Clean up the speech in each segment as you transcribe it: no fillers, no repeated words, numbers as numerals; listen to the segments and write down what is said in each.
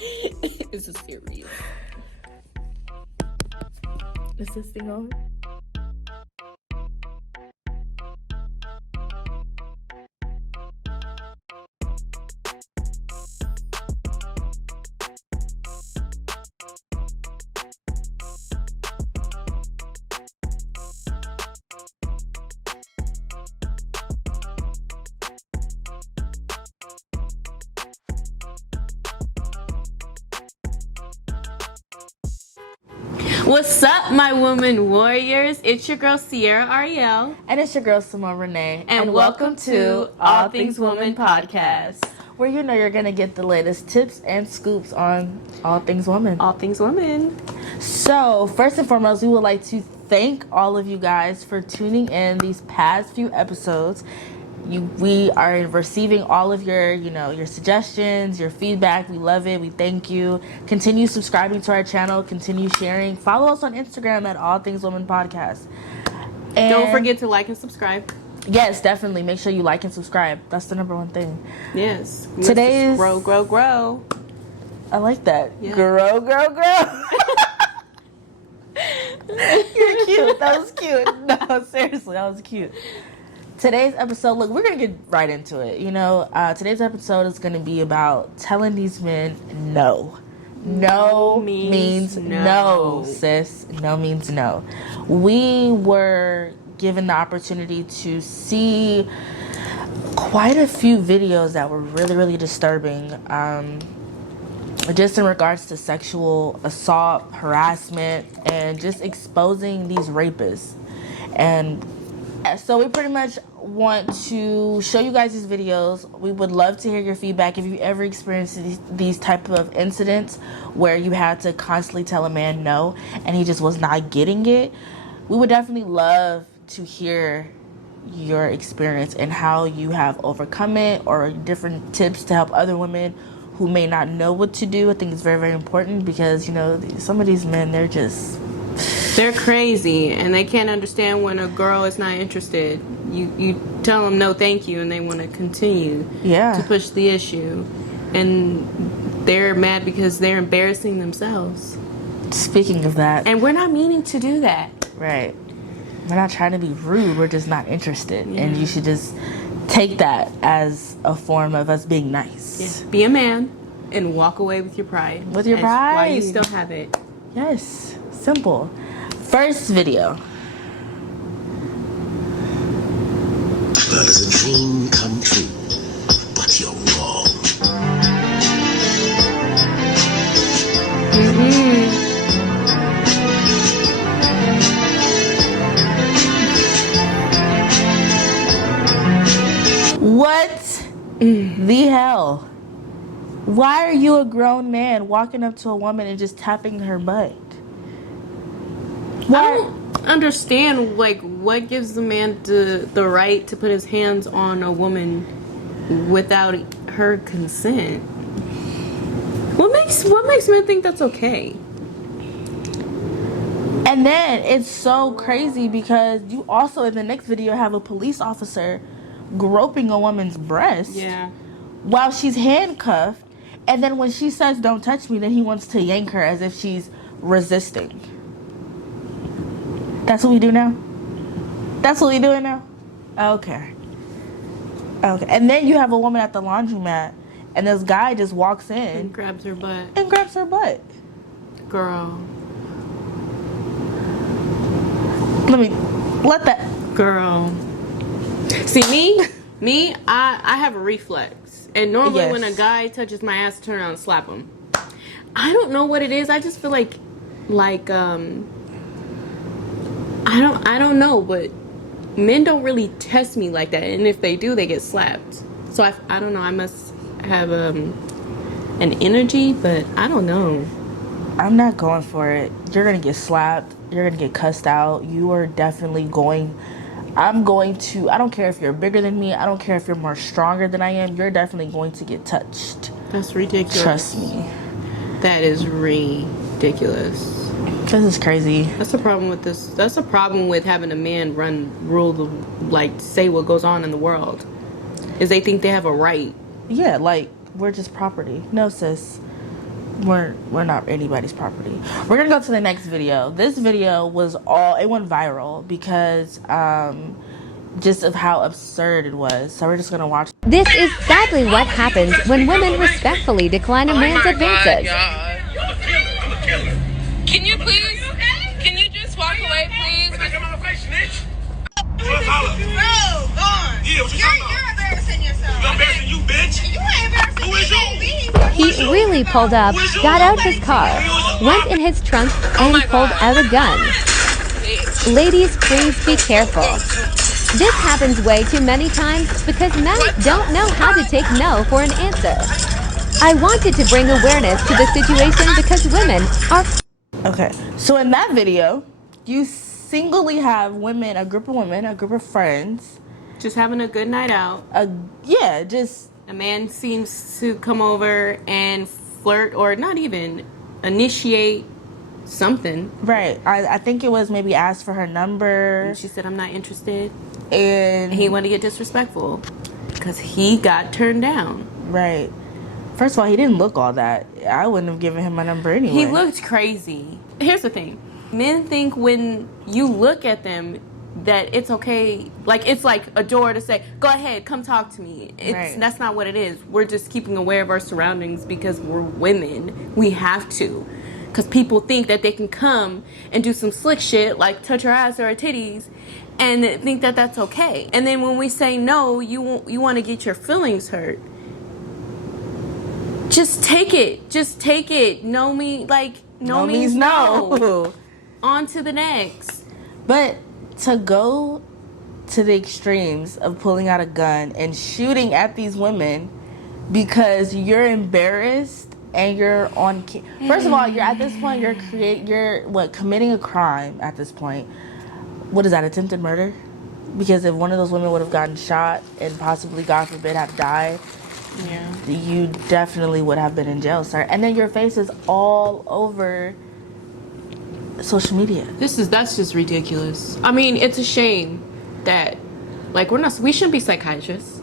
It's a series. Is this thing on? What's up, my woman warriors? It's your girl Sierraarielle. And it's your girl, Symone Ranaye. And welcome to All Things Woman Podcast, where you know you're going to get the latest tips and scoops on all things women. All Things Women. So, first and foremost, we would like to thank all of you guys for tuning in these past few episodes. We are receiving all of your suggestions, your feedback. We love it. We thank you. Continue subscribing to our channel. Continue sharing. Follow us on Instagram at All Things Women Podcast. And don't forget to like and subscribe. Yes, definitely. Make sure you like and subscribe. That's the number one thing. Yes. Today's grow. I like that. Yeah. Grow. You're cute. That was cute. No, seriously, that was cute. Today's episode, look, we're going to get right into it. Today's episode is going to be about telling these men no. No means no, sis. No means no. We were given the opportunity to see quite a few videos that were really, really disturbing. Just in regards to sexual assault, harassment, and just exposing these rapists. And so we pretty much want to show you guys these videos. We would love to hear your feedback if you ever experienced these type of incidents where you had to constantly tell a man no and he just was not getting it. We would definitely love to hear your experience and how you have overcome it, or different tips to help other women who may not know what to do. I think it's very, very important because, some of these men, they're crazy and they can't understand when a girl is not interested. You tell them no thank you and they want to continue to push the issue, and they're mad because they're embarrassing themselves. Speaking of that, and we're not meaning to do that. Right. We're not trying to be rude, we're just not interested. And you should just take that as a form of us being nice. Be a man and walk away with your pride. With your pride. While you still have it. Yes. Simple. First video. Well, it's a dream come true, but you're wrong. What the hell? Why are you a grown man walking up to a woman and just tapping her butt? I don't understand, what gives the man the right to put his hands on a woman without her consent? What makes men think that's okay? And then it's so crazy because you also, in the next video, have a police officer groping a woman's breast while she's handcuffed, and then when she says don't touch me, then he wants to yank her as if she's resisting. That's what we do now? That's what we doing now? Okay. And then you have a woman at the laundromat, and this guy just walks in and grabs her butt. Girl. Let that girl. See, me, I have a reflex, and normally when a guy touches my ass, I turn around and slap him. I don't know what it is. I just feel like I don't know, but men don't really test me like that, and if they do, they get slapped. So I don't know. I must have an energy, but I don't know. I'm not going for it. You're gonna get slapped. You're gonna get cussed out. You are definitely going. I don't care if you're bigger than me. I don't care if you're more stronger than I am. You're definitely going to get touched. That's ridiculous. Trust me. That is ridiculous. This is crazy. That's the problem with this. That's the problem with having a man say what goes on in the world. Is they think they have a right. Yeah, we're just property. No, sis. we're not anybody's property. We're gonna go to the next video. This video it went viral because just of how absurd it was. So we're just gonna watch. This is sadly what happens when women respectfully decline a man's advances. Can you please? Can you just walk away, please? You're embarrassing yourself. I'm embarrassing you, bitch. You ain't embarrassing me. Who is you? He really pulled up, got out his car, went in his trunk, and pulled out a gun. Ladies, please be careful. This happens way too many times because men don't know how to take no for an answer. I wanted to bring awareness to the situation because women are... Okay, so in that video, you singly have women, a group of friends. Just having a good night out. A man seems to come over and flirt or not even initiate something. Right. I think it was maybe asked for her number. And she said, I'm not interested. And he wanted to get disrespectful because he got turned down. Right. First of all, he didn't look all that. I wouldn't have given him my number anyway. He looked crazy. Here's the thing. Men think when you look at them that it's okay, like it's like a door to say, go ahead, come talk to me. That's not what it is. We're just keeping aware of our surroundings because we're women. We have to. Because people think that they can come and do some slick shit like touch our ass or our titties and think that that's okay. And then when we say no, you want to get your feelings hurt. Just take it. Just take it. No means no. On to the next. But to go to the extremes of pulling out a gun and shooting at these women because you're embarrassed and you're on first of all, you're at this point you're committing a crime at this point. What is that, attempted murder? Because if one of those women would have gotten shot and possibly, God forbid, have died, you definitely would have been in jail, sir. And then your face is all over social media. That's just ridiculous. I mean, it's a shame that we shouldn't be psychiatrists.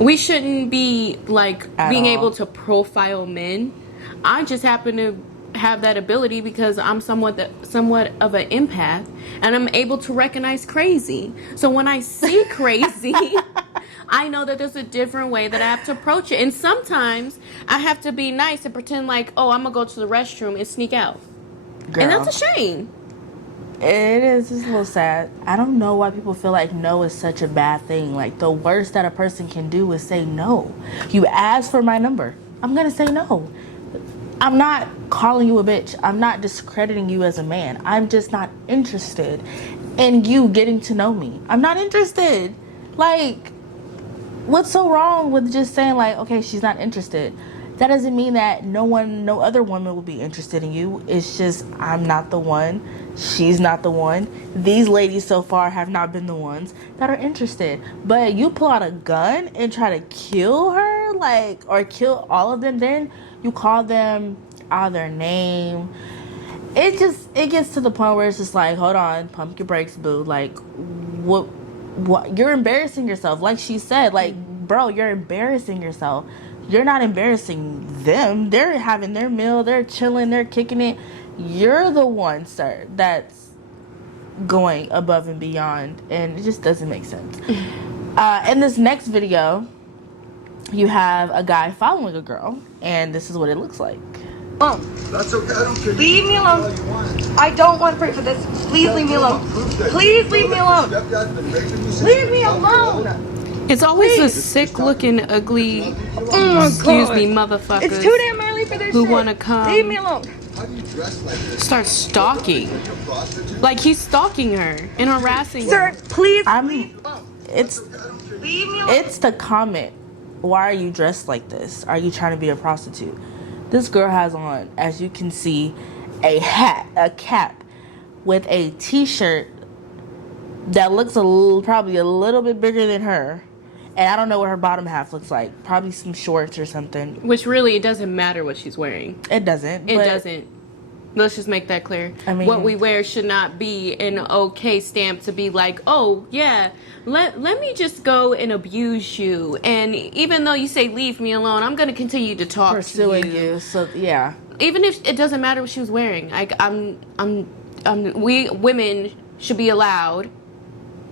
We shouldn't be being able to profile men. I just happen to have that ability because I'm somewhat of an empath and I'm able to recognize crazy. So when I see crazy, I know that there's a different way that I have to approach it. And sometimes I have to be nice and pretend like, oh, I'm gonna go to the restroom and sneak out. Girl. And that's a shame. It is. It's a little sad. I don't know why people feel like no is such a bad thing. Like, the worst that a person can do is say no. You ask for my number. I'm going to say no. I'm not calling you a bitch. I'm not discrediting you as a man. I'm just not interested in you getting to know me. I'm not interested. Like, what's so wrong with just saying, like, okay, she's not interested? That doesn't mean that no other woman will be interested in you. It's just, I'm not the one. She's not the one. These ladies so far have not been the ones that are interested. But you pull out a gun and try to kill her, or kill all of them, then you call them out of their name. It gets to the point where it's just like, hold on, pump your brakes, boo. Like, what? You're embarrassing yourself. Like she said, like, bro, you're embarrassing yourself. You're not embarrassing them. They're having their meal. They're chilling. They're kicking it. You're the one, sir, that's going above and beyond. And it just doesn't make sense. In this next video, you have a guy following a girl. And this is what it looks like. Alone. That's okay. I don't care. Leave me alone. I don't want to pray for this. Please leave me alone. Please leave me alone. Leave me alone. It's always the sick-looking, ugly, motherfuckers. It's too damn early for this who shit. want to come. Leave me alone. Start stalking. Like he's stalking her and harassing her. Sir, please. It's the comment. Why are you dressed like this? Are you trying to be a prostitute? This girl has on, as you can see, a hat, a cap, with a t-shirt that looks probably a little bit bigger than her. And I don't know what her bottom half looks like. Probably some shorts or something. Which really, it doesn't matter what she's wearing. It doesn't. It doesn't. Let's just make that clear. I mean, what we wear should not be an okay stamp to be like, oh yeah, let me just go and abuse you. And even though you say leave me alone, I'm gonna continue to talk pursuing to you. So yeah. Even if it doesn't matter what she was wearing, like we women should be allowed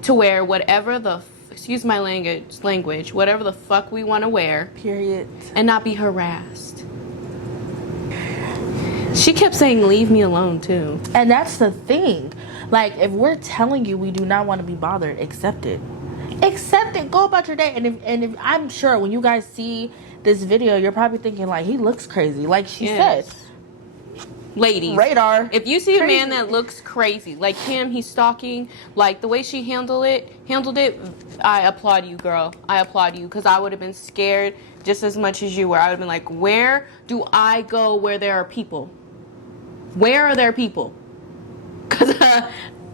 to wear whatever the excuse my language, whatever the fuck we want to wear. Period. And not be harassed. She kept saying, leave me alone, too. And that's the thing. Like, if we're telling you we do not want to be bothered, accept it. Accept it. Go about your day. And if I'm sure when you guys see this video, you're probably thinking, like, he looks crazy. Like she said. Ladies. Radar. If you see a man that looks crazy, like him, he's stalking, like the way she handled it, I applaud you, girl. I applaud you. Because I would have been scared just as much as you were. I would have been like, where do I go where there are people? Where are there people? Because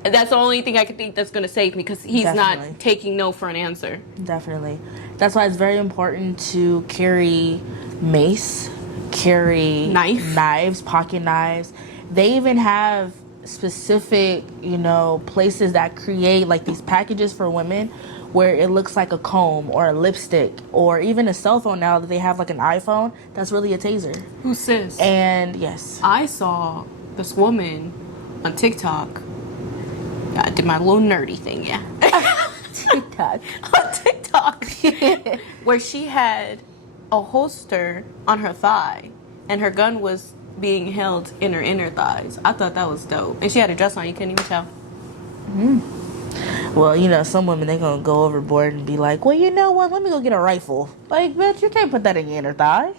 that's the only thing I can think that's going to save me, because he's not taking no for an answer. Definitely. That's why it's very important to carry mace, carry knives, pocket knives. They even have specific, places that create like these packages for women where it looks like a comb or a lipstick or even a cell phone now that they have like an iPhone. That's really a taser. Who's sis? And yes. I saw this woman on TikTok. I did my little nerdy thing, yeah. TikTok. On TikTok. Where she had a holster on her thigh and her gun was being held in her inner thighs. I thought that was dope. And she had a dress on, you couldn't even tell. Well, some women, they gonna go overboard and be like, well, you know what, let me go get a rifle. Like, bitch, you can't put that in your inner thigh.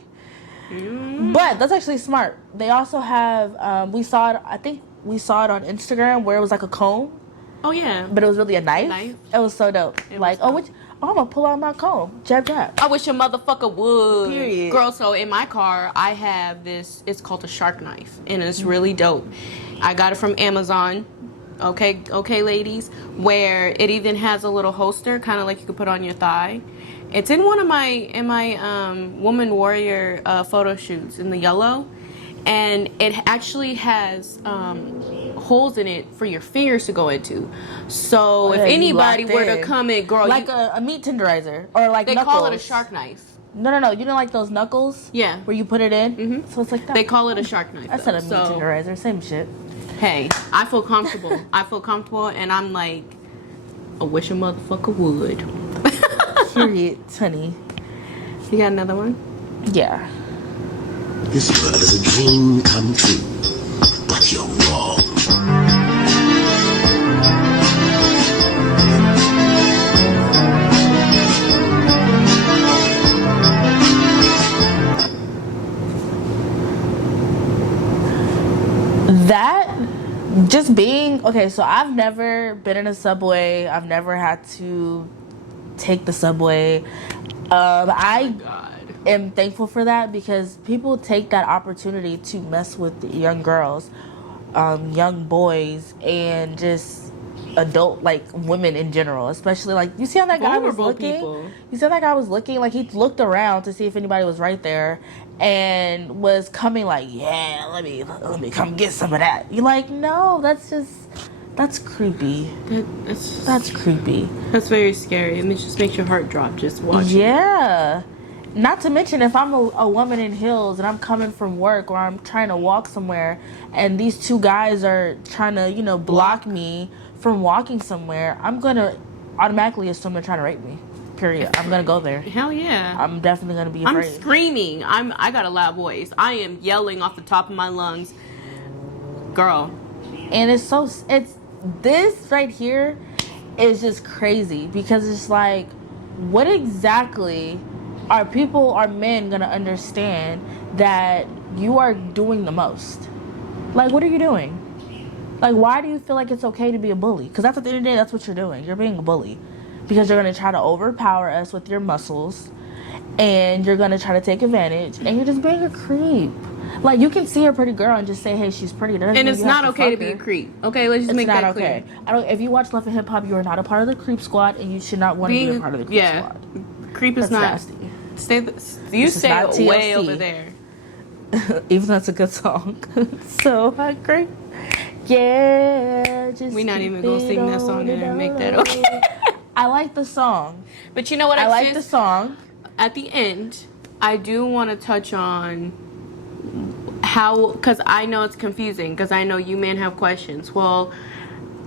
But that's actually smart. They also have, we saw it on Instagram where it was like a comb. Oh, yeah. But it was really a knife. It was so dope. I'm gonna pull out my comb. Jab, jab. I wish a motherfucker would. Period. Girl, so in my car, I have this, it's called a shark knife. And it's really dope. I got it from Amazon. Okay, ladies. Where it even has a little holster, kind of like you could put on your thigh. It's in one of my Woman Warrior photo shoots in the yellow. And it actually has holes in it for your fingers to go into. So if anybody were to come in, girl, like a meat tenderizer or like they knuckles. call it a shark knife. No. You know, like those knuckles. Yeah. Where you put it in. Mm-hmm. So it's like that. They call it a shark knife. I said a meat tenderizer. Same shit. Hey, I feel comfortable. and I'm like, I wish a motherfucker would. Period, honey. You got another one? Yeah. This world is a dream come true, but you're wrong. That just being okay, so I've never been in a subway. I've never had to take the subway. I am thankful for that because people take that opportunity to mess with young girls, young boys, and just adult, like, women in general, especially, like, you see how that guy was looking? You see how that guy was looking? Like, he looked around to see if anybody was right there and was coming like, yeah, let me come get some of that. You're like, no, that's creepy. That's creepy. That's very scary. It just makes your heart drop just watching. Yeah. Not to mention, if I'm a woman in heels and I'm coming from work or I'm trying to walk somewhere and these two guys are trying to, block me from walking somewhere, I'm going to automatically assume they're trying to rape me. Period. I'm going to go there. Hell yeah. I'm definitely going to be afraid. I'm screaming. I got a loud voice. I am yelling off the top of my lungs. Girl. And it's this right here is just crazy because it's like, what exactly are men going to understand that you are doing the most? Like, what are you doing? Like, why do you feel like it's okay to be a bully? Because that's at the end of the day, that's what you're doing. You're being a bully. Because you're going to try to overpower us with your muscles. And you're going to try to take advantage. And you're just being a creep. Like, you can see a pretty girl and just say, hey, she's pretty. And it's not okay to be a creep. Okay, let's just make that clear. It's not okay. If you watch Love and Hip Hop, you are not a part of the creep squad. And you should not want to be a part of the creep squad. Creep is that's not... nasty. You stay way over there. Even though it's a good song. So hungry. Yeah, just We're not even gonna sing that song and make that okay. I like the song. But you know what? I like the song. At the end, I do want to touch on how, because I know it's confusing, because I know you men have questions. Well,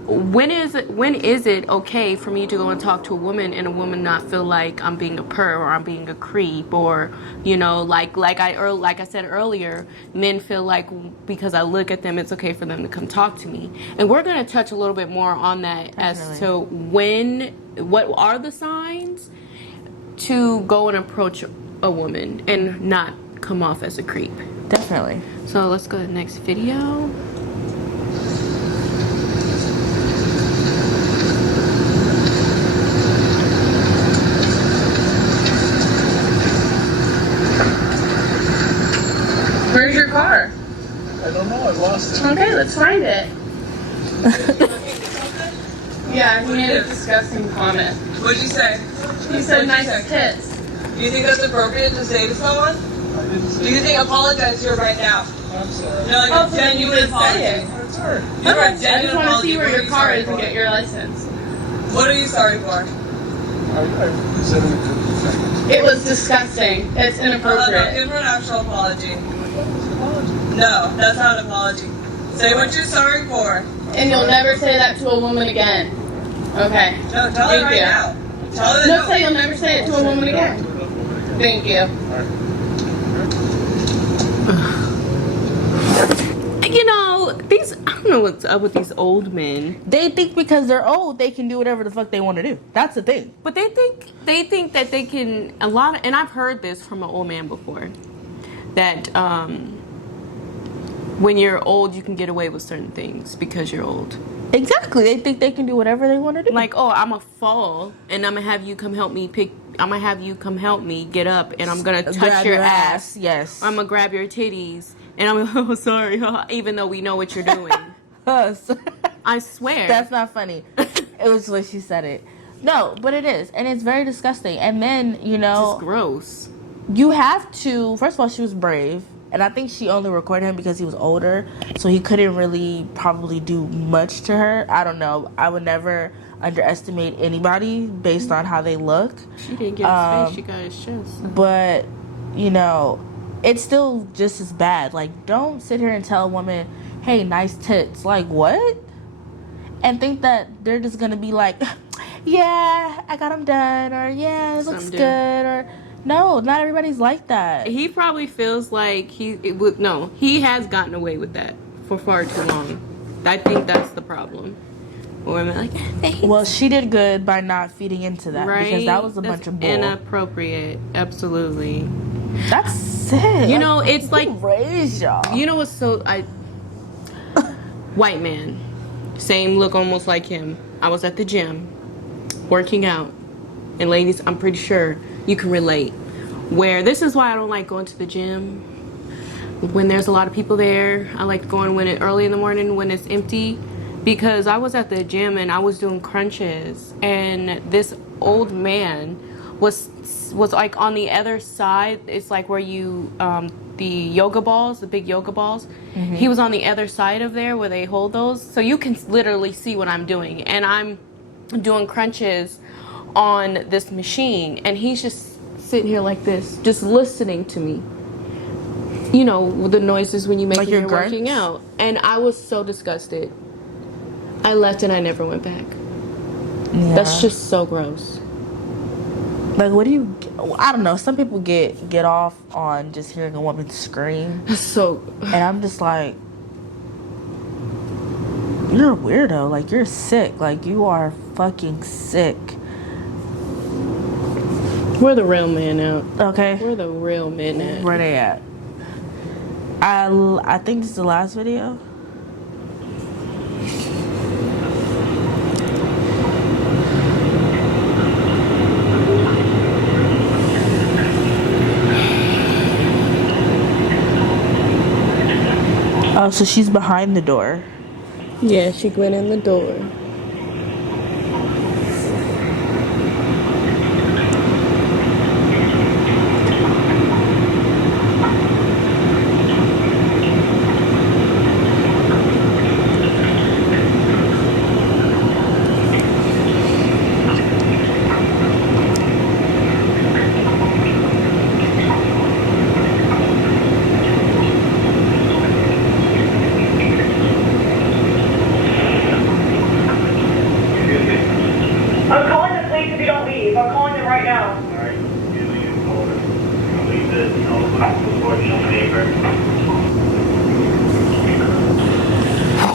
when is it okay for me to go and talk to a woman and a woman not feel like I'm being a perv or I'm being a creep, or like I said earlier, men feel like because I look at them it's okay for them to come talk to me. And we're going to touch a little bit more on that. Definitely. As to what are the signs to go and approach a woman and not come off as a creep. Definitely. So let's go to the next video. Where's your car? I don't know, I lost it. Okay, let's find it. Yeah, he made a disgusting comment. What'd you say? He said nice tits. Do you think that's appropriate to say to someone? Do you think apologize to her right now? I'm sorry. No, like a genuine apology. I'm sorry. You are a I just genuine want to apology. see where What are your you car sorry is and for? get your license. What are you sorry for? I consider it It was disgusting. It's No, inappropriate. give her an actual apology. No, that's not an apology. Say what you're sorry for. And you'll never say that to a woman again. Okay. No, tell her right now. Tell her No, say you'll never say it to a woman again. Thank you. I don't know what's up with these old men. They think because they're old, they can do whatever the fuck they want to do. That's the thing. But they think that they can and I've heard this from an old man before, that when you're old you can get away with certain things because you're old. Exactly. They think they can do whatever they want to do. Like, oh, I'm a fall and I'm gonna have you come help me get up, and I'm gonna touch your ass. Yes. I'm gonna grab your titties and I'm oh sorry, even though we know what you're doing. I swear. That's not funny. It was the way she said it. No, but it is, and it's very disgusting. And then just gross. You have to. First of all, she was brave, and I think she only recorded him because he was older, so he couldn't really probably do much to her. I don't know. I would never underestimate anybody based on how they look. She didn't get his face. She got his chest. But it's still just as bad. Like, don't sit here and tell a woman, hey, nice tits. Like, what? And think that they're just gonna be like, yeah, I got them done, or yeah, it looks good, or no, not everybody's like that. He probably feels like he has gotten away with that for far too long. I think that's the problem. Women like, thanks. Well, she did good by not feeding into that, right? Because that was a bunch of bull. Inappropriate, absolutely. That's sick. It's like raise y'all. You know what's so white man, same look, almost like him. I was at the gym, working out, and ladies, I'm pretty sure you can relate. Where this is why I don't like going to the gym when there's a lot of people there. I like going early in the morning when it's empty, because I was at the gym and I was doing crunches, and this old man was like on the other side. It's like where you the yoga balls, the big yoga balls. Mm-hmm. He was on the other side of there where they hold those, so you can literally see what I'm doing, and I'm doing crunches on this machine, and he's just sitting here like this, just listening to me. The noises when you make like when you're working out. And I was so disgusted. I left and I never went back. Yeah. That's just so gross. Like, I don't know, some people get off on just hearing a woman scream. And I'm just like, you're a weirdo. Like, you're sick. Like, you are fucking sick. We're the real men out. Okay. We're the real men out. Where they at? I think this is the last video. Oh, so she's behind the door. Yeah, she went in the door.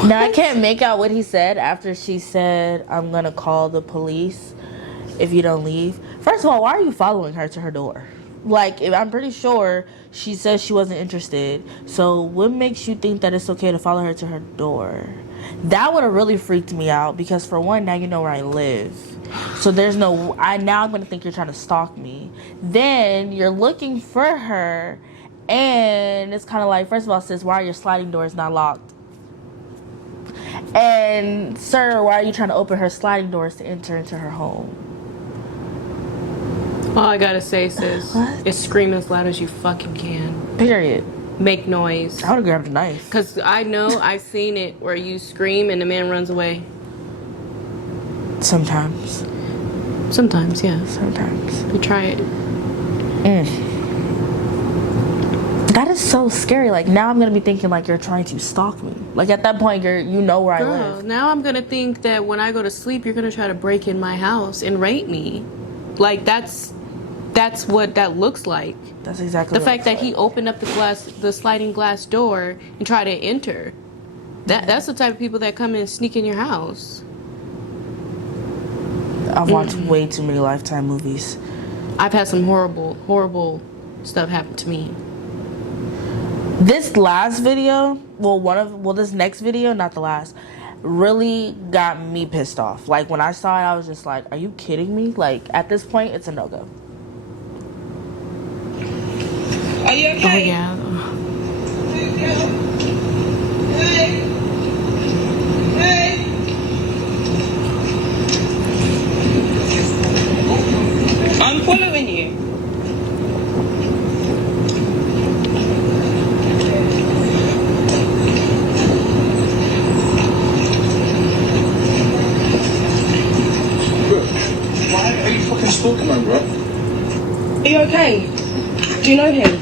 Now I can't make out what he said after she said, "I'm gonna call the police if you don't leave." First of all, why are you following her to her door? Like, I'm pretty sure she said she wasn't interested. So what makes you think that it's okay to follow her to her door? That would have really freaked me out because, for one, now you know where I live. So there's no, now I'm gonna think you're trying to stalk me. Then you're looking for her, and it's kind of like, first of all, sis, why are your sliding doors not locked? And sir, why are you trying to open her sliding doors to enter into her home? All I gotta say, sis, What? is scream as loud as you fucking can. Period. Make noise. I would have grabbed a knife. Because I know I've seen it where you scream and the man runs away. Sometimes. Sometimes, yeah. Sometimes. You try it. That is so scary. Like, now I'm gonna be thinking like you're trying to stalk me. Like, at that point, you know where I live. Now I'm gonna think that when I go to sleep, you're gonna try to break in my house and rape me. Like, that's what that looks like. That's exactly the fact that he opened up the sliding glass door and tried to enter. That's the type of people that come and sneak in your house. I've watched way too many Lifetime movies. I've had some horrible stuff happen to me. This last video, this next video, not the last, really got me pissed off. Like, when I saw it, I was just like, are you kidding me? Like, at this point, it's a no-go. Are you okay? Oh, yeah. Hey. I'm following you. Why are you fucking stalking my bro? Are you okay? Do you know him?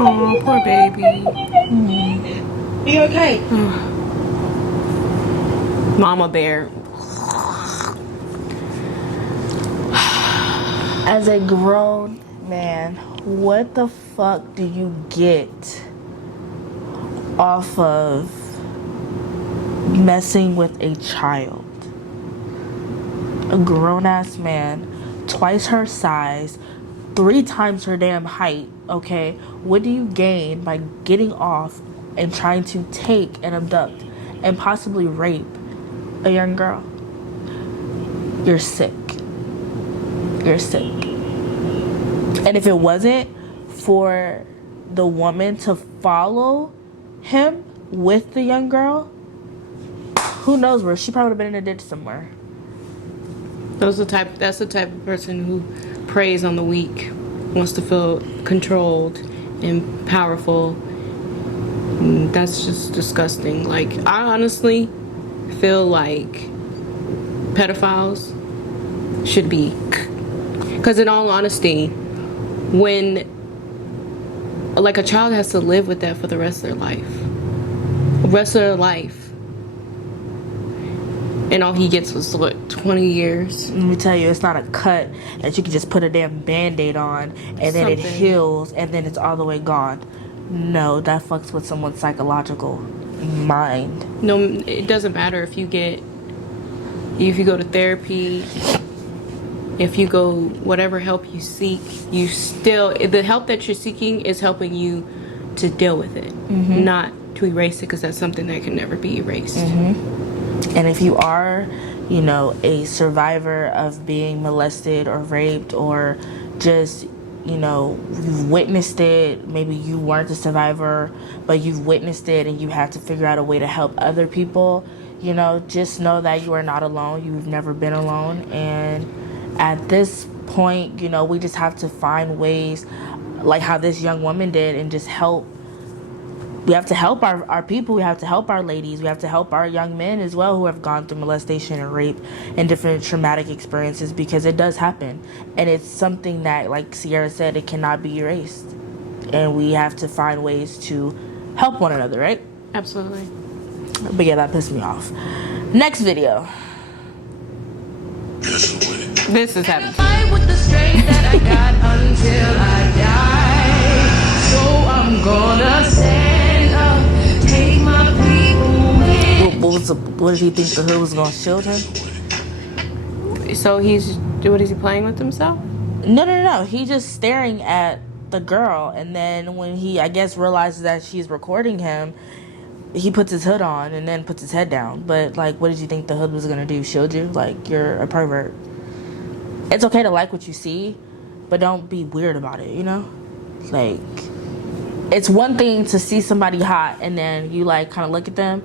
Oh, poor baby. Are you okay? Mama bear. As a grown man, what the fuck do you get off of messing with a child? A grown-ass man, twice her size, 3 times her damn height, okay? What do you gain by getting off and trying to take and abduct and possibly rape a young girl? You're sick. You're sick. And if it wasn't for the woman to follow him with the young girl, who knows where? She probably would have been in a ditch somewhere. That's the type of person who preys on the weak, wants to feel controlled and powerful. And that's just disgusting. Like, I honestly feel like pedophiles should be, because in all honesty, when like a child has to live with that for the rest of their life. And all he gets was, what, 20 years? Let me tell you, it's not a cut that you can just put a damn Band-Aid on and then it heals and then it's all the way gone. No, that fucks with someone's psychological mind. No, it doesn't matter if you go to therapy, if you go whatever help you seek, the help that you're seeking is helping you to deal with it, not to erase it, because that's something that can never be erased. And if you are, a survivor of being molested or raped, or just, you've witnessed it, maybe you weren't the survivor, but you've witnessed it and you had to figure out a way to help other people, just know that you are not alone. You've never been alone. And at this point, we just have to find ways, like how this young woman did, and just help. We have to help our people. We have to help our ladies. We have to help our young men as well who have gone through molestation and rape and different traumatic experiences, because it does happen. And it's something that, like Sierra said, it cannot be erased. And we have to find ways to help one another, right? Absolutely. But yeah, that pissed me off. Next video. Guess who win it? This is happening. Fight with the strength that I got until I die. So I'm gonna stand up, take my people with. What did he think the hood was gonna shield him? So what is he playing with himself? No. He's just staring at the girl, and then when he, I guess, realizes that she's recording him, he puts his hood on and then puts his head down. But like, what did you think the hood was gonna do? Shield you? Like, you're a pervert. It's okay to like what you see, but don't be weird about it, you know? Like, it's one thing to see somebody hot and then you like kind of look at them.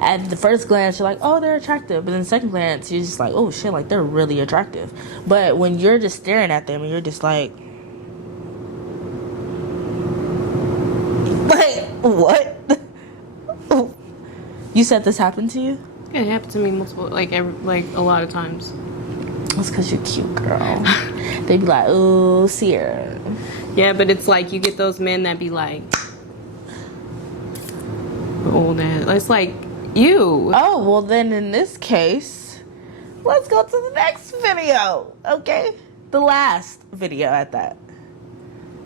At the first glance, you're like, oh, they're attractive. But then the second glance, you're just like, oh shit, like they're really attractive. But when you're just staring at them and you're just like what? You said this happened to you? It happened to me multiple, like a lot of times. That's because you're cute, girl. They be like, ooh, Sierra. Yeah, but it's like you get those men that be like, old ass. It's like you. Oh, well then in this case, let's go to the next video, okay? The last video at that.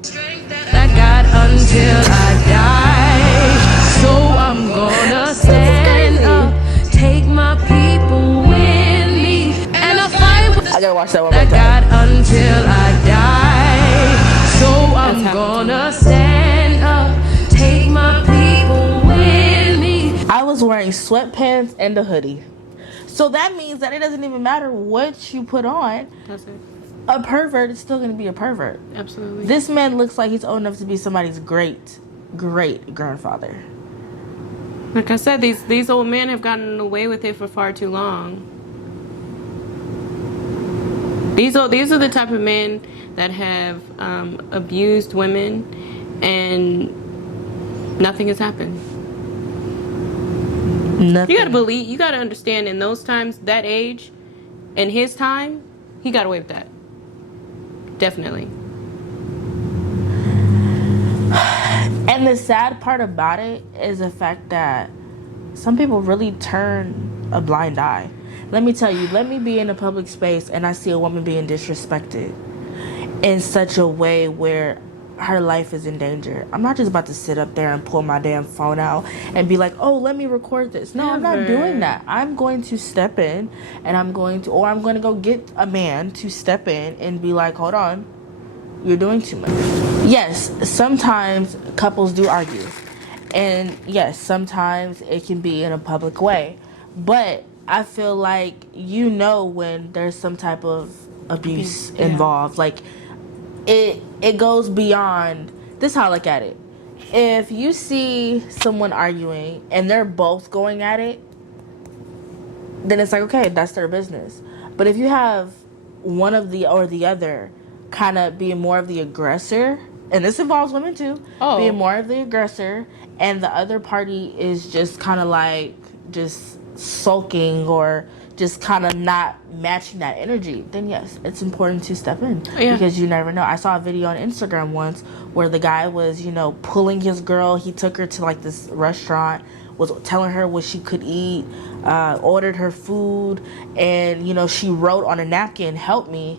I got until I die. So I'm gonna stand up, take my people with me, and I'll fight with. I gotta watch that one more I time. got until I die. So I'm gonna stand up, take my people with me. I was wearing sweatpants and a hoodie. So that means that it doesn't even matter what you put on. That's it. A pervert is still gonna be a pervert. Absolutely. This man looks like he's old enough to be somebody's great grandfather. Like I said, these old men have gotten away with it for far too long. These are the type of men that have abused women, and nothing has happened. Nothing. You gotta understand, in those times, that age, in his time, he got away with that. Definitely. And the sad part about it is the fact that some people really turn a blind eye. Let me tell you, let me be in a public space and I see a woman being disrespected in such a way where her life is in danger. I'm not just about to sit up there and pull my damn phone out and be like, oh, let me record this. No, I'm not doing that. I'm going to step in and I'm going to go get a man to step in and be like, hold on, you're doing too much. Yes, sometimes couples do argue. And yes, sometimes it can be in a public way. But I feel like you know when there's some type of abuse involved. Like, it goes beyond. This is how I look at it. If you see someone arguing and they're both going at it, then it's like, okay, that's their business. But if you have one of the or the other kind of being more of the aggressor, and this involves women too, being more of the aggressor, and the other party is just kind of like just sulking or just kind of not matching that energy, then yes, it's important to step in. Because you never know. I saw a video on Instagram once where the guy was, pulling his girl. He took her to like this restaurant, was telling her what she could eat, ordered her food, and she wrote on a napkin, "Help me,"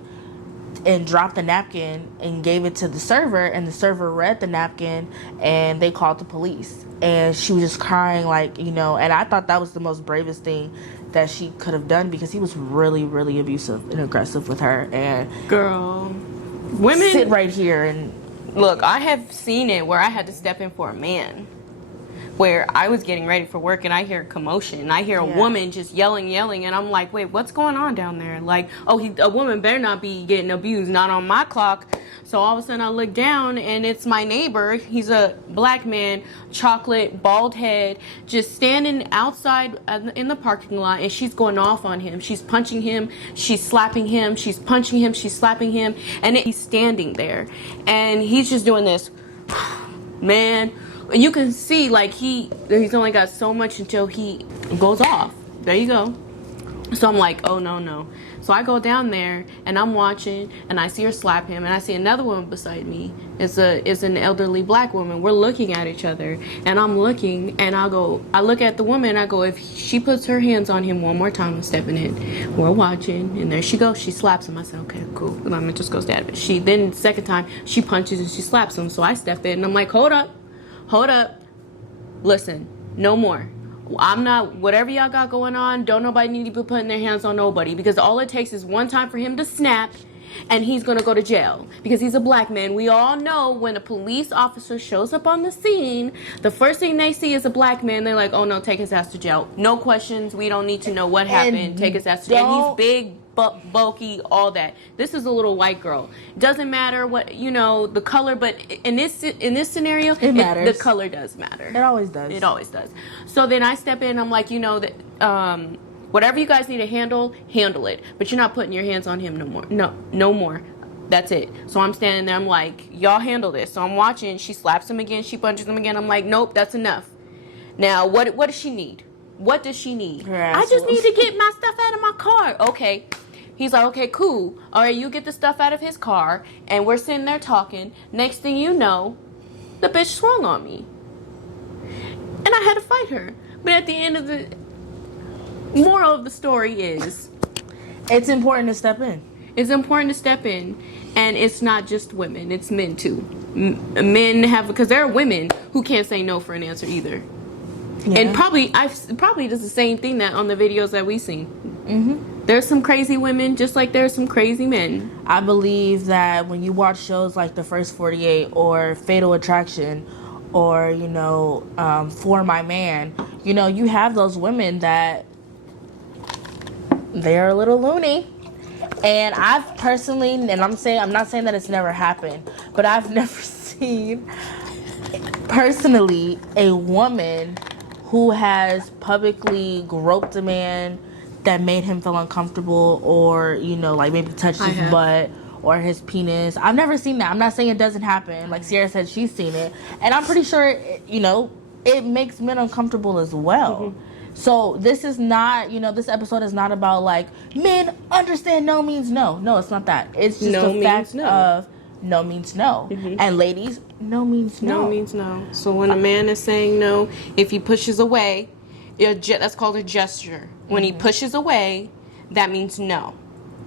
and dropped the napkin and gave it to the server, and the server read the napkin and they called the police. And she was just crying and I thought that was the most bravest thing that she could have done, because he was really, really abusive and aggressive with her. And girl, women sit right here and look. I have seen it where I had to step in for a man, where I was getting ready for work and I hear commotion and I hear a woman just yelling, and I'm like, wait, what's going on down there? Like, a woman better not be getting abused, not on my clock. So all of a sudden I look down and it's my neighbor. He's a black man, chocolate, bald head, just standing outside in the parking lot, and she's going off on him. She's punching him, she's slapping him, she's punching him, she's slapping him, and he's standing there and he's just doing this. Man, you can see he's only got so much until he goes off. There you go. So I'm like, oh no, no. So I go down there and I'm watching and I see her slap him and I see another woman beside me. It's an elderly black woman. We're looking at each other and I'm looking and I look at the woman and I go, if she puts her hands on him one more time, I'm stepping in. We're watching and there she goes. She slaps him. I said, okay, cool. And I'm just go stab it. Then second time she punches and she slaps him. So I step in and I'm like, hold up. Listen, no more. I'm not, whatever y'all got going on, don't nobody need to be putting their hands on nobody, because all it takes is one time for him to snap and he's gonna go to jail because he's a black man. We all know when a police officer shows up on the scene, the first thing they see is a black man. They're like, oh no, take his ass to jail. No questions. We don't need to know what happened. Take his ass to jail. And he's big, bulky, all that. This is a little white girl. Doesn't matter what, the color, but in this scenario, it matters. The color does matter. It always does. It always does. So then I step in. I'm like, whatever you guys need to handle it. But you're not putting your hands on him no more. No more. That's it. So I'm standing there. I'm like, y'all handle this. So I'm watching. She slaps him again. She punches him again. I'm like, nope, that's enough. Now, what does she need? What does she need? I just need to get my stuff out of my car. Okay. He's like, okay, cool. All right, you get the stuff out of his car. And we're sitting there talking. Next thing you know, the bitch swung on me. And I had to fight her. But at the end of the moral of the story is, it's important to step in. It's important to step in. And it's not just women. It's men too. Men have, because there are women who can't say no for an answer either. Yeah. And probably does the same thing that on the videos that we've seen. Mm-hmm. There's some crazy women, just like there's some crazy men. I believe that when you watch shows like The First 48 or Fatal Attraction or, For My Man, you have those women that they're a little loony. And I've personally, and I'm not saying that it's never happened, but I've never seen personally a woman who has publicly groped a man that made him feel uncomfortable, or like maybe touched his butt or his penis. I've never seen that. I'm not saying it doesn't happen. Like Sierra said, she's seen it, and I'm pretty sure it makes men uncomfortable as well. Mm-hmm. So this is not, this episode is not about like men understand no means no. No, it's not that. It's just the fact of no means no. Mm-hmm. And ladies, no means no. No means no. So when a man is saying no, if he pushes away, that's called a gesture. When he pushes away, that means no.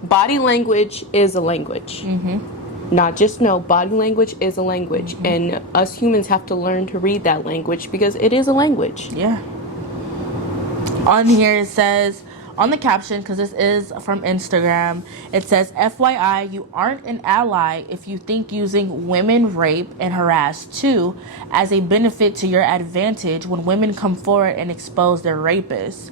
Body language is a language. Mm-hmm. Not just no. Body language is a language. Mm-hmm. And us humans have to learn to read that language because it is a language. Yeah. On here it says, on the caption, because this is from Instagram, it says, FYI, you aren't an ally if you think using women rape and harass too as a benefit to your advantage when women come forward and expose their rapists.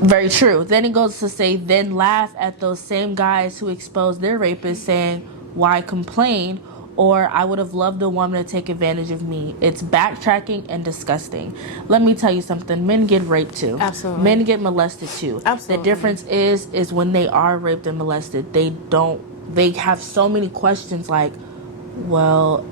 Very true. Then it goes to say, then laugh at those same guys who expose their rapists, saying, why complain? Or I would have loved a woman to take advantage of me. It's backtracking and disgusting. Let me tell you something. Men get raped too. Absolutely. Men get molested too. Absolutely. The difference is when they are raped and molested, they have so many questions like, well,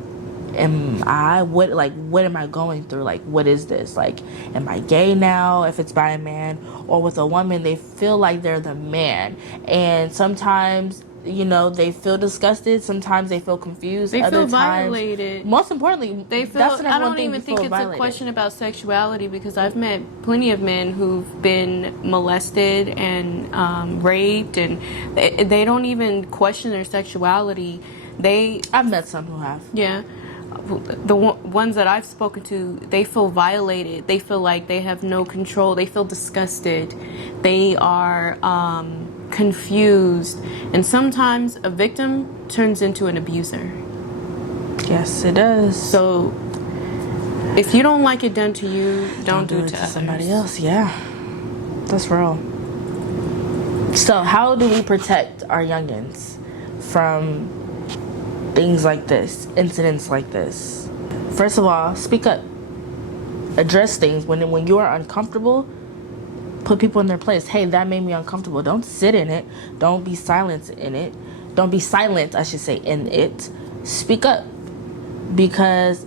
what am I going through? Like, what is this? Like, am I gay now if it's by a man? Or with a woman, they feel like they're the man. And sometimes, they feel disgusted. Sometimes they feel confused. They Other feel violated. Most importantly, they feel. I don't even think it's a question about sexuality, because I've met plenty of men who've been molested and raped, and they don't even question their sexuality. I've met some who have. Yeah. The ones that I've spoken to, they feel violated. They feel like they have no control. They feel disgusted. They are confused. And sometimes a victim turns into an abuser. Yes, it does. So if you don't like it done to you, don't do it to somebody else. Yeah, that's real. So how do we protect our youngins from things like this, incidents like this? First of all, speak up. Address things when you are uncomfortable. Put people in their place. Hey, that made me uncomfortable. Don't sit in it. Don't be silent in it. Don't be silent, I should say, in it. Speak up, because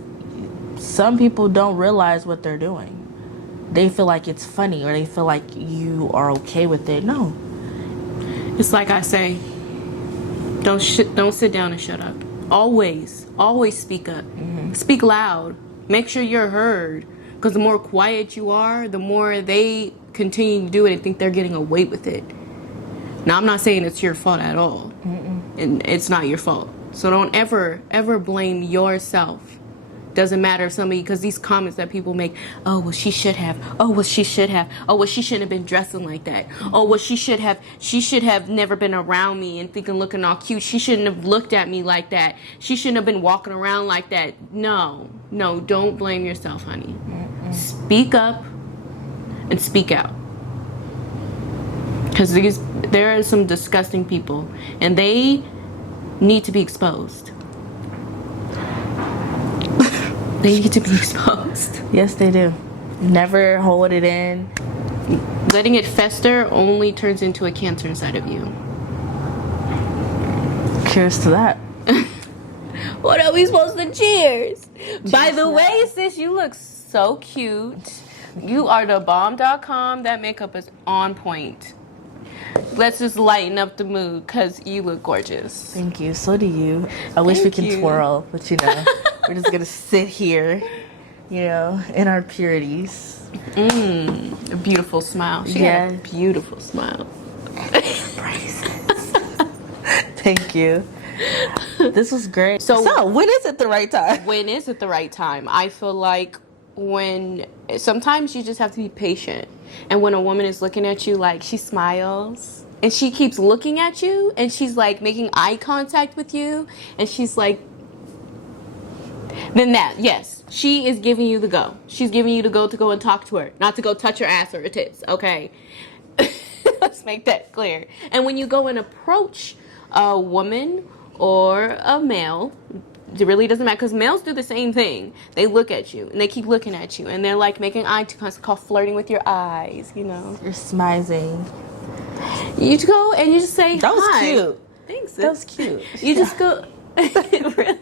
some people don't realize what they're doing. they feel like it's funny or they feel like you are okay with it. No. It's like I say, don't sit down and shut up. Always speak up. Speak loud. Make sure you're heard. Because the more quiet you are, the more they continue to do it and think they're getting away with it. Now, I'm not saying it's your fault at all. And it's not your fault. So don't ever blame yourself. Doesn't matter if somebody, because these comments that people make, oh, well, she should have. Oh, well, she should have. Oh, well, she shouldn't have been dressing like that. Oh, well, she should have never been around me and looking all cute. She shouldn't have looked at me like that. She shouldn't have been walking around like that. No, don't blame yourself, honey. Speak up and speak out. Because there are some disgusting people, and they need to be exposed. They need to be exposed. Yes, they do. Never hold it in. Letting it fester only turns into a cancer inside of you. Cheers to that. What are we supposed to cheers? By the way, sis, you look so cute. You are the bomb.com. That makeup is on point. Let's just lighten up the mood because you look gorgeous. Thank you. So do you. I wish we could twirl, but we're just going to sit here, in our purities. A beautiful smile. She had a beautiful smile. Thank you. This was great. So when is it the right time? When is it the right time? I feel like sometimes you just have to be patient. And when a woman is looking at you, like, she smiles and she keeps looking at you and she's like making eye contact with you and she's like, then yes, she is giving you the go. She's giving you the go to go and talk to her, not to go touch her ass or her tits, okay? Let's make that clear. And when you go and approach a woman or a male, it really doesn't matter, because males do the same thing. They look at you and they keep looking at you and they're like making eye contact, called flirting with your eyes, You're smizing. You just go and you just say, that was hi. Cute. Thanks. That was cute. You just go. Really?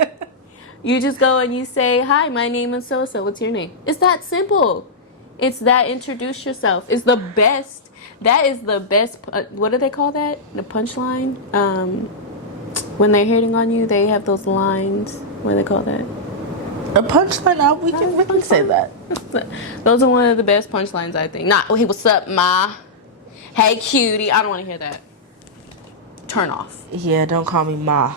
You just go and you say, hi, my name is so-so. What's your name? It's that simple. It's that introduce yourself. It's the best. That is the best. What do they call that? The punchline? When they're hitting on you, they have those lines. What do they call that? A punchline? We can say that. Those are one of the best punchlines, I think. Not, oh, hey, what's up, ma? Hey, cutie. I don't want to hear that. Turn off. Yeah, don't call me ma.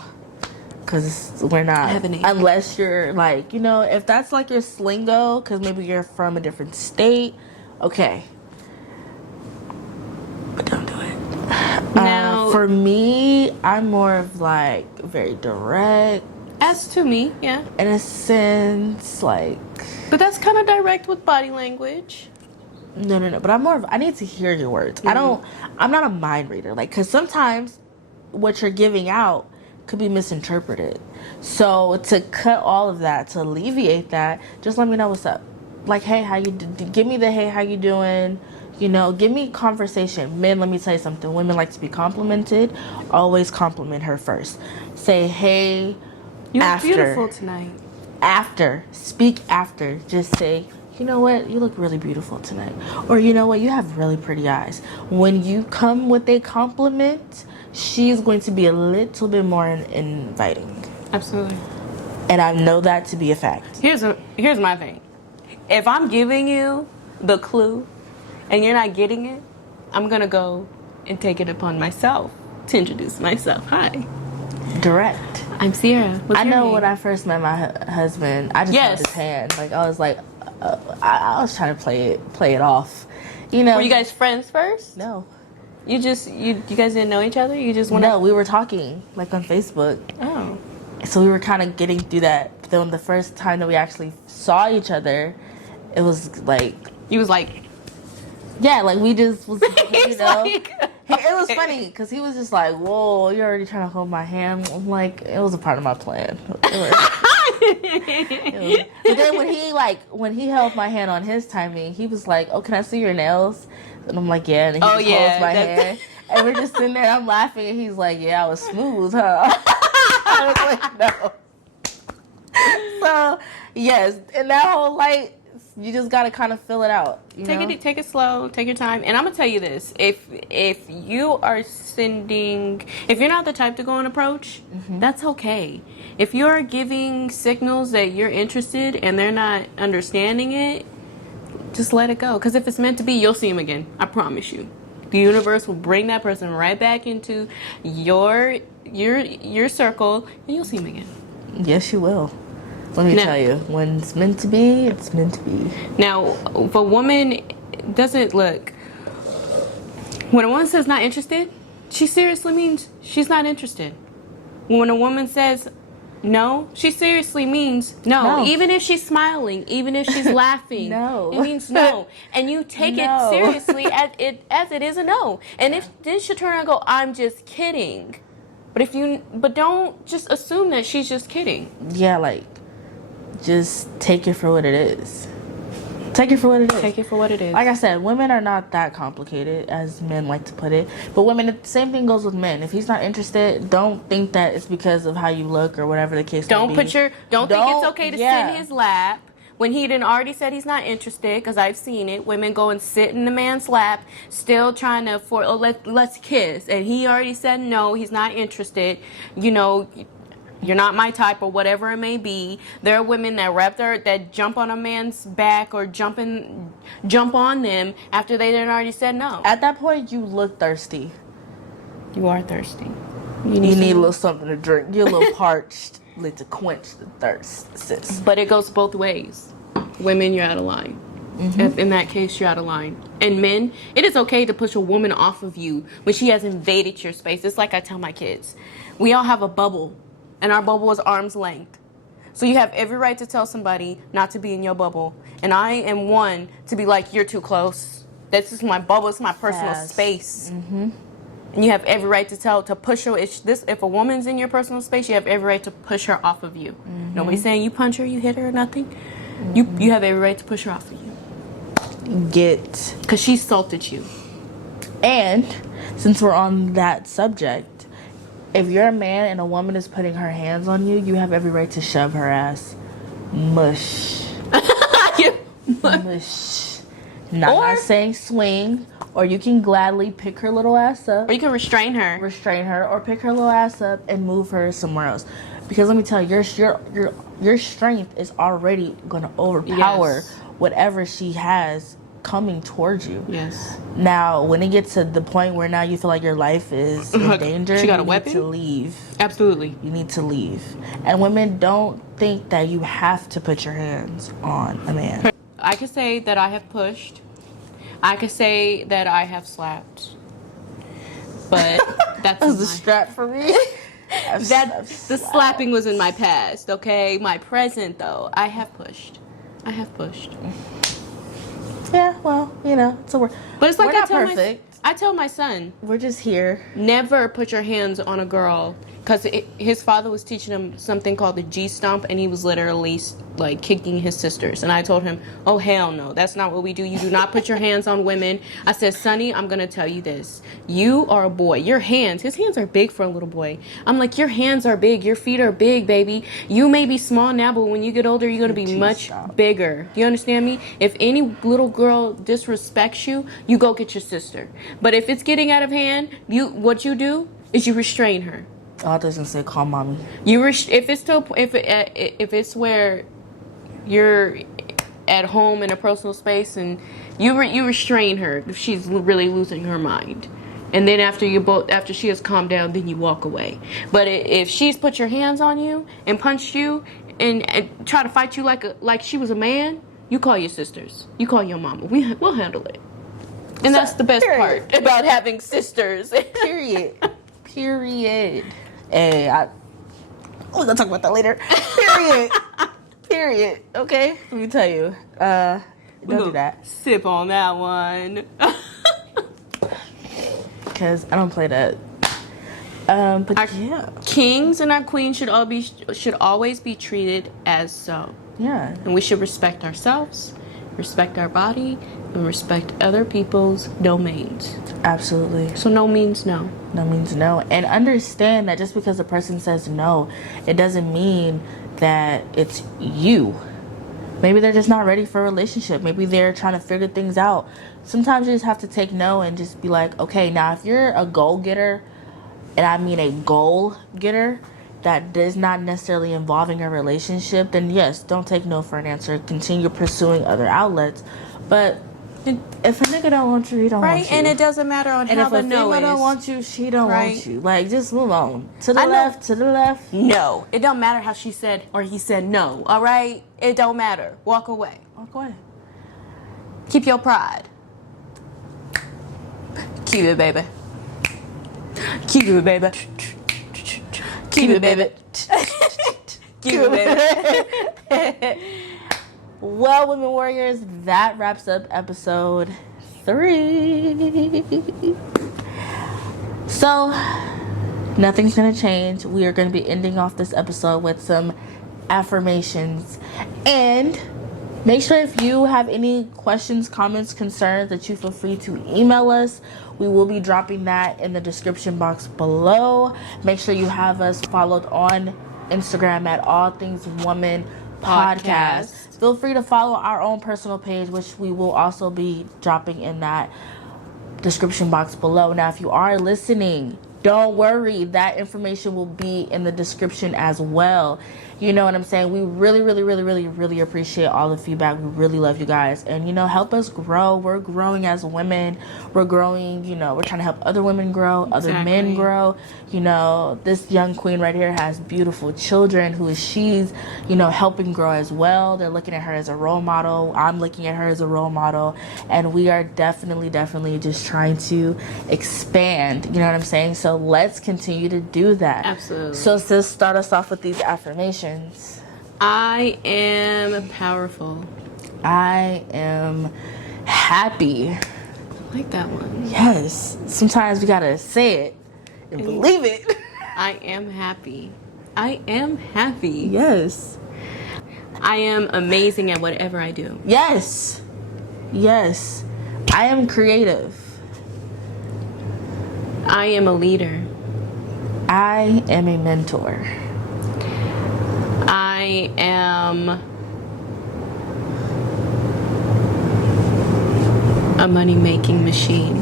Because we're not. I have a name. Unless you're like, if that's like your slingo, because maybe you're from a different state, okay. But don't do it. Now, for me, I'm more of like very direct. As to me, yeah. In a sense, like. But that's kind of direct with body language. No. But I need to hear your words. Mm-hmm. I'm not a mind reader. Like, because sometimes what you're giving out could be misinterpreted. So to cut all of that, to alleviate that, just let me know what's up. Like, hey, how you give me the hey, how you doing? Give me conversation. Men, let me tell you something. Women like to be complimented. Always compliment her first. Say, hey, you after. look beautiful tonight. After. Speak after. Just say, you know what? You look really beautiful tonight. Or you know what? You have really pretty eyes. When you come with a compliment, she's going to be a little bit more inviting. Absolutely. And I know that to be a fact. Here's my thing. If I'm giving you the clue and you're not getting it, I'm going to go and take it upon myself to introduce myself. Hi. Direct. I'm Sierra. I know when I first met my husband, I just held his hand. Like, I was like, I was trying to play it off. Were you guys friends first? No. You guys didn't know each other? You just No, we were talking, like, on Facebook. Oh. So we were kind of getting through that. But then the first time that we actually saw each other, it was like... You was like... Yeah, like, we just was, It was funny, because he was just like, whoa, you're already trying to hold my hand. I'm like, it was a part of my plan. But then when he held my hand on his timing, he was like, oh, can I see your nails? And I'm like, yeah. And he holds my hand. And we're just sitting there, I'm laughing, and he's like, yeah, I was smooth, huh? I was like, no. So, yes, and that whole, like, You just gotta kind of fill it out. Take it slow. Take your time. And I'm gonna tell you this: if you are sending, if you're not the type to go and approach, that's okay. If you are giving signals that you're interested and they're not understanding it, just let it go. Because if it's meant to be, you'll see him again. I promise you. The universe will bring that person right back into your circle, and you'll see him again. Yes, you will. Let me tell you, when it's meant to be, it's meant to be. Now, if a woman doesn't look, when a woman says not interested, she seriously means she's not interested. When a woman says no, she seriously means no. Even if she's smiling, even if she's laughing, no. It means no. And you take it seriously as it is a no. And if this should turn around and go, I'm just kidding. But don't just assume that she's just kidding. Yeah, like, just take it for what it is. Take it for what it is. Take it for what it is. Like I said, women are not that complicated, as men like to put it. But women, the same thing goes with men. If he's not interested, don't think that it's because of how you look or whatever the case may be. Don't think it's okay to sit in his lap when he done already said he's not interested, because I've seen it. Women go and sit in the man's lap, still trying to let's kiss. And he already said no, he's not interested. You know, you're not my type, or whatever it may be. There are women that jump on a man's back or jump on them after they done already said no. At that point, you look thirsty. You are thirsty. You need a little something to drink. You're a little parched, to quench the thirst, sis. But it goes both ways. Women, you're out of line. In that case, you're out of line. And men, it is okay to push a woman off of you when she has invaded your space. It's like I tell my kids. We all have a bubble. And our bubble is arm's length. So you have every right to tell somebody not to be in your bubble. And I am one to be like, you're too close. This is my bubble. It's my personal space. And you have every right to push her. If a woman's in your personal space, you have every right to push her off of you. Nobody's saying you punch her, you hit her, or nothing. You have every right to push her off of you. Because she assaulted you. And since we're on that subject, if you're a man and a woman is putting her hands on you, you have every right to shove her ass. Mush. Mush. Not saying swing, or you can gladly pick her little ass up. Or you can restrain her. Or pick her little ass up and move her somewhere else. Because let me tell you, your strength is already going to overpower whatever she has coming towards you. Yes. Now, when it gets to the point where now you feel like your life is in danger, she got you a weapon? need to leave. Absolutely. You need to leave. And women, don't think that you have to put your hands on a man. I could say that I have pushed. I could say that I have slapped. But that's a strap for me. The slapping was in my past, okay? My present, though, I have pushed. Yeah, well, it's a word. But it's like I tell my son. We're just here. Never put your hands on a girl. Because his father was teaching him something called the G stomp, and he was literally like kicking his sisters. And I told him, oh, hell no, that's not what we do. You do not put your hands on women. I said, Sonny, I'm going to tell you this. You are a boy. His hands are big for a little boy. I'm like, your hands are big. Your feet are big, baby. You may be small now, but when you get older, you're going to be much bigger. Do you understand me? If any little girl disrespects you, you go get your sister. But if it's getting out of hand, what you do is you restrain her. Oh, I doesn't say call mommy. If it's where you're at home in a personal space and you restrain her if she's really losing her mind, and then after she has calmed down, then you walk away. But if she's put your hands on you and punched you and try to fight you like she was a man, you call your sisters, you call your mama. We'll handle it. And that's the best part about having sisters. Period. Hey, we're gonna talk about that later. Period. Okay, let me tell you. Don't do that. Sip on that one. Because I don't play that. But our kings and our queens should always be treated as so. Yeah. And we should respect ourselves, respect our body, and respect other people's domains. Absolutely. So no means no. No means no. And understand that just because a person says no, it doesn't mean that it's you. Maybe they're just not ready for a relationship. Maybe they're trying to figure things out. Sometimes you just have to take no and just be like, okay, now if you're a goal getter, and I mean a goal getter, that is not necessarily involving a relationship, then yes, don't take no for an answer. Continue pursuing other outlets. But if a nigga don't want you, he don't want you. And it doesn't matter on how the no is. And if a female don't want you, she don't want you. Like, just move on. To the left, to the left. No. It don't matter how she said or he said no, all right? It don't matter. Walk away. Walk away. Keep your pride. Keep it, baby. Keep it, baby. Keep it, baby. Keep it, baby. Well, Women Warriors, that wraps up episode 3. So, nothing's going to change. We are going to be ending off this episode with some affirmations. And make sure if you have any questions, comments, concerns, that you feel free to email us. We will be dropping that in the description box below. Make sure you have us followed on Instagram at All Things Woman Podcast. Feel free to follow our own personal page, which we will also be dropping in that description box below. Now, if you are listening, don't worry. That information will be in the description as well. You know what I'm saying? We really, really, really, really, really appreciate all the feedback. We really love you guys. And, you know, help us grow. We're growing as women. We're growing, you know, we're trying to help other women grow, other men grow. You know, this young queen right here has beautiful children she's, you know, helping grow as well. They're looking at her as a role model. I'm looking at her as a role model. And we are definitely just trying to expand. You know what I'm saying? So let's continue to do that. Absolutely. So sis, start us off with these affirmations. I am powerful. I am happy. I like that one. Yes. Sometimes we gotta say it and believe it. I am happy. I am happy. Yes. I am amazing at whatever I do. Yes. Yes. I am creative. I am a leader. I am a mentor. I am a money-making machine.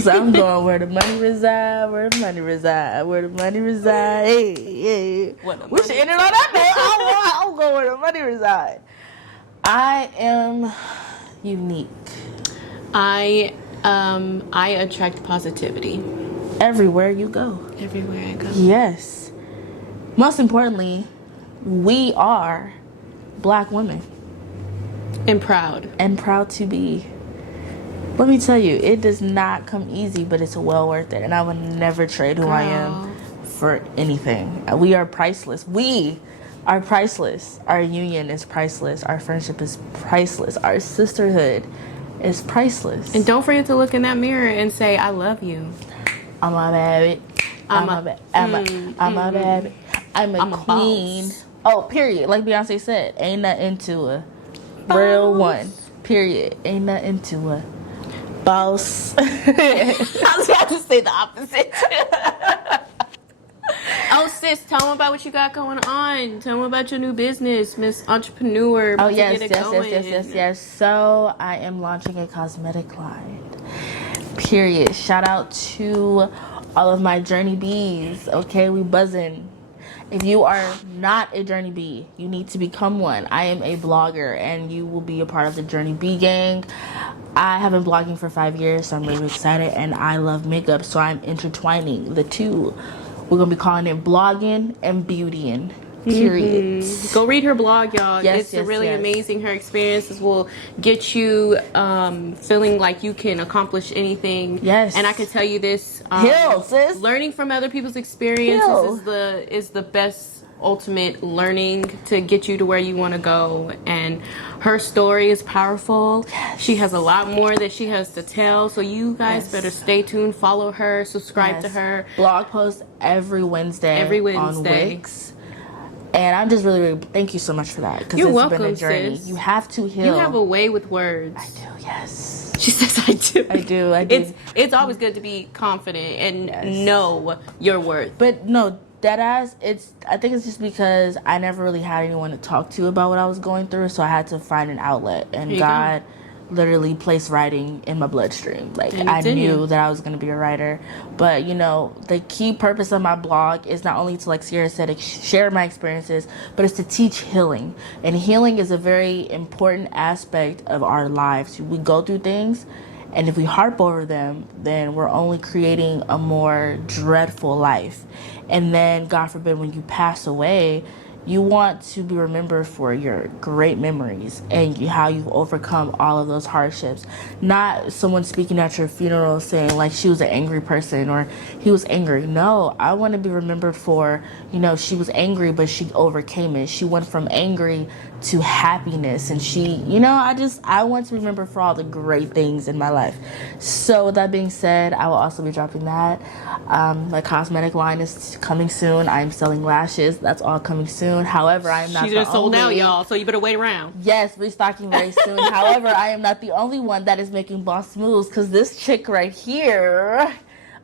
So I'm going where the money reside, where the money reside, where the money reside. Hey. We should end it on that day. I'll go where the money reside. I am unique. I attract positivity. Everywhere you go. Everywhere I go. Yes. Most importantly, we are Black women. And proud. And proud to be. Let me tell you, it does not come easy, but it's well worth it. And I would never trade who I am for anything. We are priceless. We are priceless. Our union is priceless. Our friendship is priceless. Our sisterhood is priceless. And don't forget to look in that mirror and say, I love you. I'm a baby. I'm a baby. I'm a queen. Boss. Oh, period. Like Beyonce said, ain't nothing to a real one. Period. Ain't nothing to a boss. I was about to say the opposite. Oh, sis, tell them about what you got going on. Tell them about your new business, Miss Entrepreneur. Oh, yes. So I am launching a cosmetic line. Period. Shout out to all of my Journey Bees. Okay, we buzzing. If you are not a Journey Bee, you need to become one. I am a blogger, and you will be a part of the Journey Bee gang. I have been blogging for 5 years, so I'm really excited, and I love makeup, so I'm intertwining the two. We're going to be calling it blogging and beautying. Period. Mm-hmm. Go read her blog, y'all. It's really amazing. Her experiences will get you feeling like you can accomplish anything. Yes. And I can tell you this: Heal, sis. learning from other people's experiences is the best ultimate learning to get you to where you want to go. And her story is powerful. Yes. She has a lot more that she has to tell. So you guys better stay tuned, follow her, subscribe to her. Blog posts every Wednesday. On Wix. And I'm just really thank you so much for that. Because it's welcome, been a journey. sis. You have to heal. You have a way with words. I do, yes. She says I do. I do. It's always good to be confident and know your worth. But no, deadass, I think it's just because I never really had anyone to talk to about what I was going through, so I had to find an outlet. And God literally placed writing in my bloodstream. Like, I knew that I was going to be a writer. But, you know, the key purpose of my blog is not only to, like Sierra said, share my experiences, but it's to teach healing. And healing is a very important aspect of our lives. We go through things, and if we harp over them, then we're only creating a more dreadful life. And then, God forbid, when you pass away, you want to be remembered for your great memories and how you've overcome all of those hardships. Not someone speaking at your funeral saying, like, she was an angry person or he was angry. No, I want to be remembered for, you know, she was angry, but she overcame it. She went from angry to happiness, and she, you know, I want to remember for all the great things in my life. So with that being said, I will also be dropping that. My cosmetic line is coming soon. I'm selling lashes. That's all coming soon. However, I am not She just sold out, y'all, so you better wait around. Yes, restocking very soon. However, I am not the only one that is making boss moves, because this chick right here,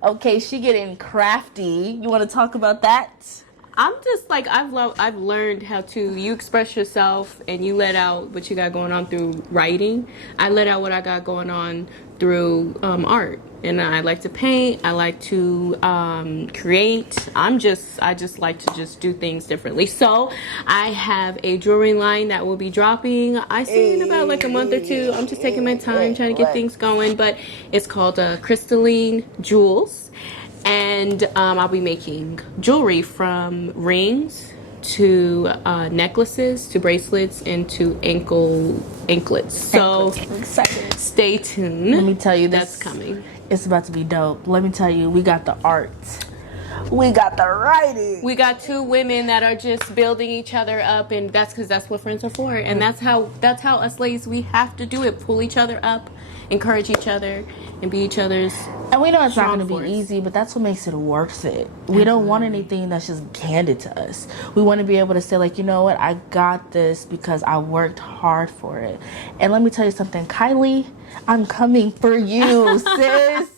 okay, she getting crafty. You want to talk about that? I'm just like, I've learned how to, you express yourself and you let out what you got going on through writing. I let out what I got going on through art. And I like to paint. I like to create. I just like to just do things differently. So I have a jewelry line that will be dropping, I say, in about like a month or two. I'm just taking my time trying to get things going. But it's called Crystalline Jewels. And I'll be making jewelry from rings to necklaces to bracelets and to anklets. So stay tuned. Let me tell you, that's coming. It's about to be dope. Let me tell you, we got the art. We got the writing. We got two women that are just building each other up, and that's because that's what friends are for. And that's how us ladies, we have to do it. Pull each other up, encourage each other, and be each other's. And we know it's not going to be easy, but that's what makes it worth it. We don't want anything that's just handed to us. We want to be able to say, like, you know what, I got this because I worked hard for it. And let me tell you something, Kylie, I'm coming for you, sis.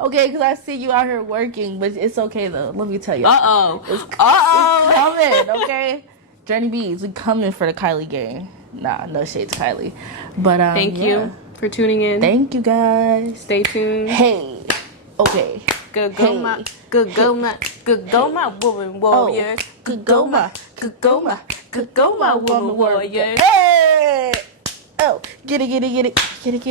Okay, because I see you out here working, but it's okay, though. Let me tell you. It's coming, okay? Journey Bees, we coming for the Kylie gang. Nah, no shade to Kylie. But, thank you for tuning in. Thank you, guys. Stay tuned. Hey. Okay. Good go my woman warrior. Good go my woman warrior. Hey. Oh, get it.